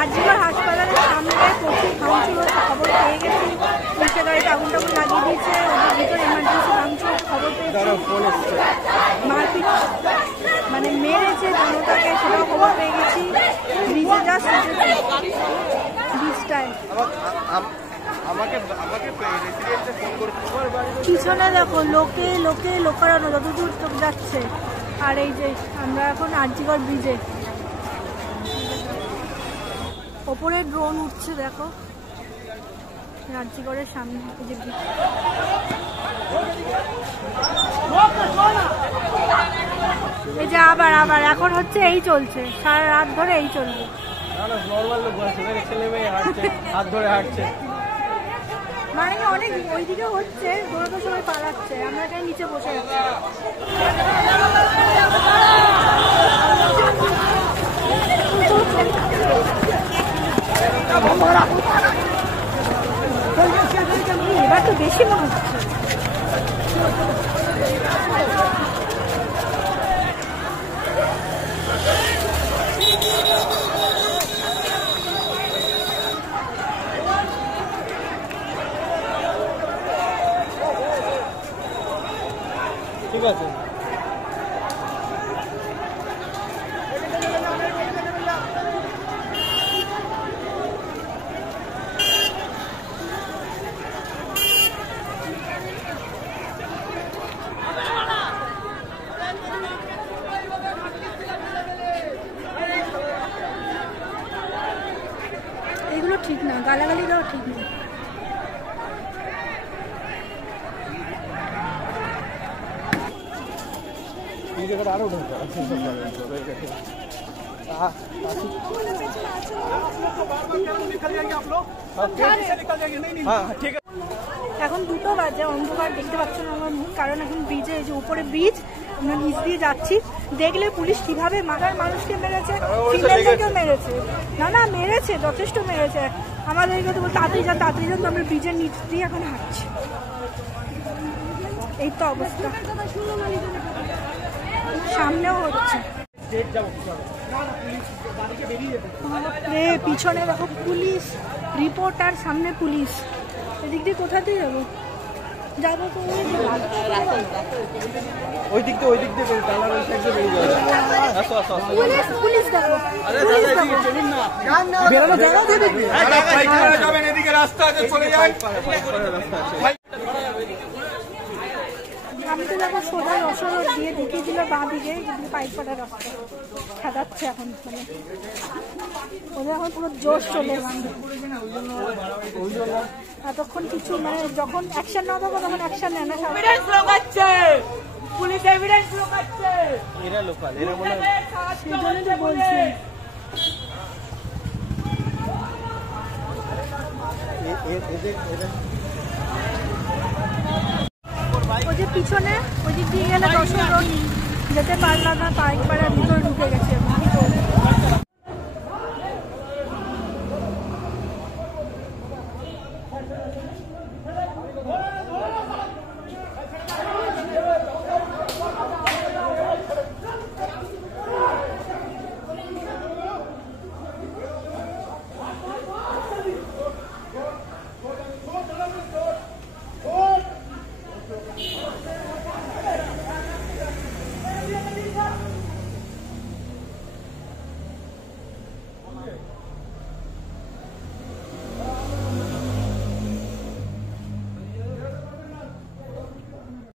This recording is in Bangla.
আরজিকর হাসপাতালের সামনে প্রচুর ভাঙচুর হচ্ছে খবর পেয়ে গেছি। পুলিশের গাড়িতে আগুন টাগুন লাগিয়ে দিয়েছে, ওদের ভিতরে এমার্জেন্সি ভাঙচুর খবর পেয়েছি। মারপিট মানে মেরেছে জনতাকে, সেটাও খবর পেয়ে গেছি। ব্রিজে জাস্ট ব্রিজটায় পিছনে দেখো লোকে লোকে লোকারণ্য যতদূর চোখ যাচ্ছে। আর এই যে আমরা এখন আরজিকর ব্রিজে, ওপরে ড্রোন উঠছে দেখো আরজিকরের সামনে। এই যে ব্রিজ, এই যে আবার আবার এখন হচ্ছে এই চলছে, সারা রাত ধরে এই চলবে। মানে অনেক ওইদিকে হচ্ছে, দৌড়াতে সবাই পালাচ্ছে, আমরা এখানে নিচে বসে আছি। এবার তো বেশি মনে হচ্ছে। ঠিক আছে, এগুলো ঠিক না, গালাগালি দেওয়া ঠিক না। আরো এখন 2টো বাজে, অন্ধকার, দেখতে পাচ্ছ না আমার মুখ, কারণ এখন ব্রিজে, এই যে উপরে ব্রিজ, আমরা নিচ দিয়ে যাচ্ছি। দেখলে পুলিশ কিভাবে মাগার মানুষকে মেরেছে, ফিমেলদেরকেও মেরেছে। না না মেরেছে, যথেষ্ট মেরেছে। আমাদেরকে তো তাড়াতাড়ি যান তাড়াতাড়ি যান, তো আমরা ব্রিজের নিচ দিয়ে এখন হাঁটছি। এই তো অবস্থা, সামনেও হচ্ছে। পিছনে দেখো পুলিশ, রিপোর্টার, সামনে পুলিশ। এদিক দিয়ে কোথা দিয়ে যাবো? যাবো তো ওই দিক দিয়ে, ওই দিক দিয়ে পুলিশ দেখো, বেরোনো জায়গা দেবে। আমি তো দেখো সোজা রসরোড দিয়ে ঢুকিয়ে দিল বাঁ দিকে, পাইপ পাটা রাস্তা খেদাচ্ছে এখন। মানে ওদের এখন পুরো জোশ চলে এসছে। এতক্ষণ কিছু মানে যখন অ্যাকশন না থাকো তখন অ্যাকশন নেয় না। পুলিশ এভিডেন্স লোকাচ্ছে, এরা লোকাল, এরা বলে সেই জন্য তো বলছি। ওই যে পিছনে ওই দিক দিয়ে গেলে রসরোড যেতে পারলাম না, পাইপ পাড়ার ভিতরে ঢুকে গেছে।